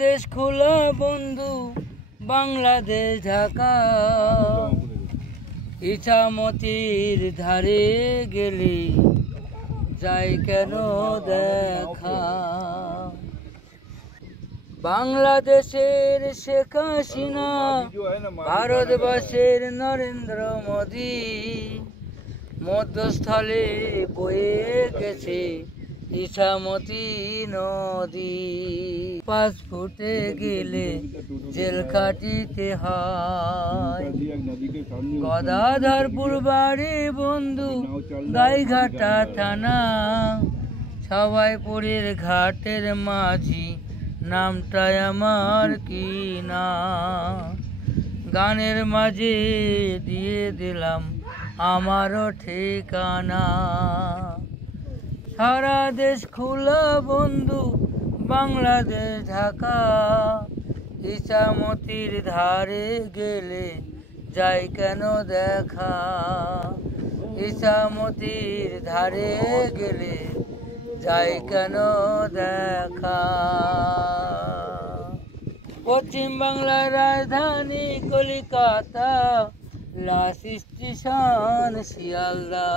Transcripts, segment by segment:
বাংলাদেশ খোলা বন্ধু, বাংলাদেশ ঢাকা, ইছামতির ধারে গেলে যাই কেন দেখা। বাংলাদেশের শেখ হাসিনা, ভারতবর্ষের নরেন্দ্র মোদী, মধ্যস্থলে বয়ে গেছে ইছামতি নদী। পাসপোর্টে গেলে জেল খাটিতে হয়, গদাধরপুর বাড়ি বন্ধু, গাইঘাটা থানা, সবাইপুরের ঘাটের মাঝি, নামটা আমার কি না। গানের মাঝে দিয়ে দিলাম আমারও ঠিকানা। সারা দেশ খোলা বন্ধু, বাংলাদেশ ঢাকা, ইছামতির ধারে গেলে যাই কেন দেখা। ইছামতির ধারে গেলে যাই কেন দেখা। পশ্চিম বাংলার রাজধানী কলিকাতা, লাস্ট স্টেশন শিয়ালদা।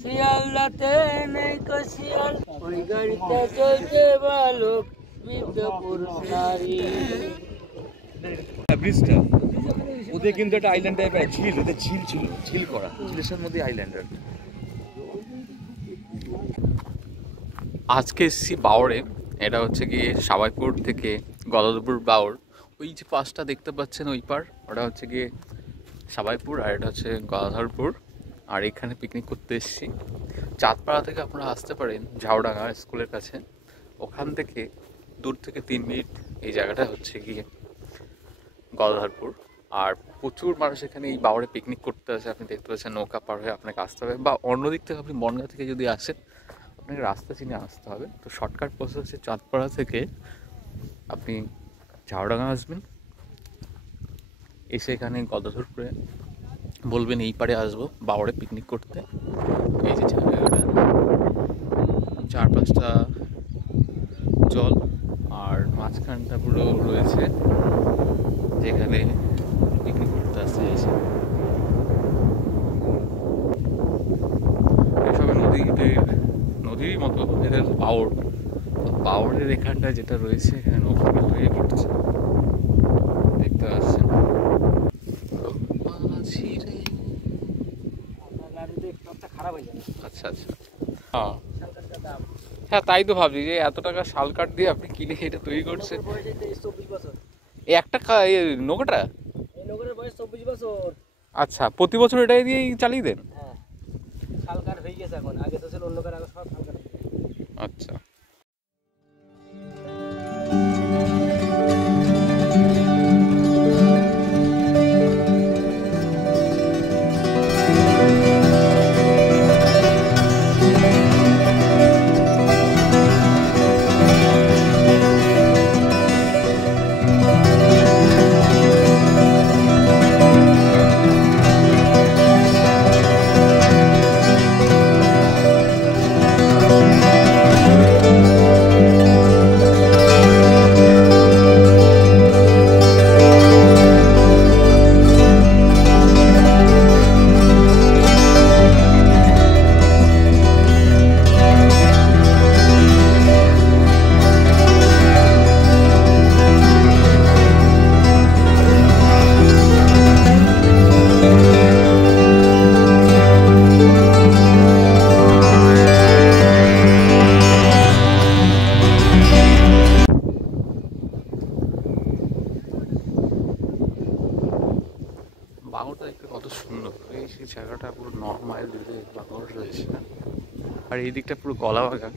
শিয়ালদাতে নেই শিয়াল, ওই গাড়িতে চলছে বালক, বিদ্যপুর নারী। ব্রিজটা ওদের কিন্তু একটা আইল্যান্ড টাইপের ঝিল, ওদের ঝিল ছিল, ঝিল করা, ঝিলের মধ্যে আইল্যান্ডার। আজকে এসেছি বাওড়ে। এটা হচ্ছে গিয়ে সাবাইপুর থেকে গদাধরপুর বাওড়। ওই যে পাশটা দেখতে পাচ্ছেন ওই পার, ওটা হচ্ছে গিয়ে সাবাইপুর, আর এটা হচ্ছে গদাধরপুর। আর এখানে পিকনিক করতে এসেছি। চাঁদপাড়া থেকে আপনারা আসতে পারেন ঝাউডাঙ্গা স্কুলের কাছে, ওখান থেকে দূর থেকে 3 মিনিট এই জায়গাটা হচ্ছে গিয়ে গদাধরপুর। আর প্রচুর মানুষ এখানে এই বাওড়ে পিকনিক করতে আসে। আপনি দেখতে পাচ্ছেন নৌকা পার হয়ে আপনাকে আসতে হবে, বা অন্যদিক থেকে আপনি বনগাঁ থেকে যদি আসেন আপনাকে রাস্তা চিনে আসতে হবে। তো শর্টকাট প্রসেস হচ্ছে চাঁদপাড়া থেকে আপনি ঝাউডাঙ্গা আসবেন, এসে এখানে গদাধরপুরে বলবেন এই পারে আসবো বাওড়ে পিকনিক করতে। এই যে জায়গাটা, 4-5টা জল, আর মাঝখানটা পুরো রয়েছে যেখানে পিকনিক করতে আসতে এসে। এসব নদীর মতো এদের বাওড়, বাওড়ের এখানটা যেটা রয়েছে এখানে নৌকা হয়ে ঘুরছে, দেখতে পাচ্ছেন। আচ্ছা আচ্ছা, হ্যাঁ তাই তো ভাবছি যে এত টাকা শাল কাঠ দিয়ে আপনি কিনে এটা তৈরি করছে। এই একটা নৌকাটা, আচ্ছা প্রতি বছর এটাই দিয়েই চালিয়ে দেন? আচ্ছা। বাঘরটা দেখতে কত সুন্দর, এই সেই জায়গাটা পুরো 9 মাইল দূরে বাঘর রয়েছে। আর এই দিকটা পুরো কলা বাগান,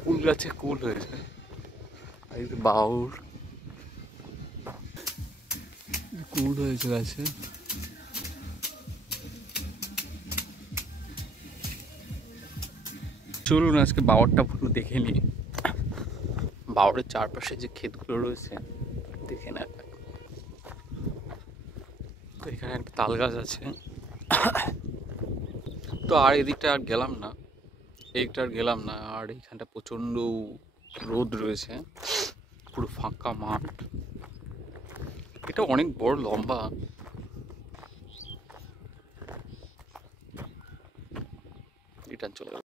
কুল গাছে কুল হয়েছে। আর এই বাউর কুল হয়েছে গাছে। চলুন আজকে বাওড়টা পুরো দেখে নিই। বাওড়ের চারপাশে যে ক্ষেতগুলো রয়েছে দেখে না। তো এখানে একটা তাল গাছ আছে। তো আর এদিকটা আর গেলাম না, এইটা আর গেলাম না। আর এইখানটা প্রচণ্ড রোদ রয়েছে, পুরো ফাঁকা মাঠ। এটা অনেক বড় লম্বা। রিটার্ন চলে গেল।